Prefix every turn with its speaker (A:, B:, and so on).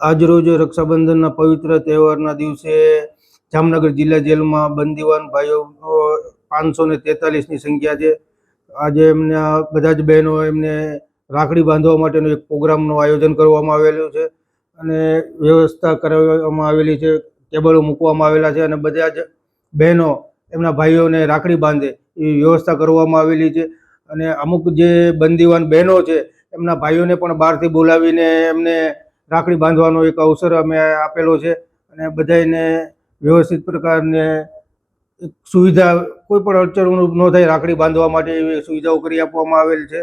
A: આજરોજ રક્ષાબંધનના પવિત્ર તહેવારના દિવસે જામનગર જિલ્લા જેલમાં બંદીવાન ભાઈઓ પાંચસો ને તેતાલીસની સંખ્યા છે. આજે એમના બધા જ બહેનો એમને રાખડી બાંધવા માટેનો એક પ્રોગ્રામનું આયોજન કરવામાં આવેલું છે અને વ્યવસ્થા કરવામાં આવેલી છે ટેબલો મૂકવામાં આવેલા છે અને બધા જ બહેનો એમના ભાઈઓને રાખડી બાંધે એવી વ્યવસ્થા કરવામાં આવેલી છે. અને અમુક જે બંદીવાન બહેનો છે એમના ભાઈઓને પણ બહારથી બોલાવીને એમને રાખડી બાંધવાનો એક અવસર અમે આપેલો છે અને બધાયને વ્યવસ્થિત પ્રકારને સુવિધા, કોઈ પણ અડચણ ન થાય રાખડી બાંધવા માટે એવી સુવિધાઓ કરી આપવામાં આવેલ છે.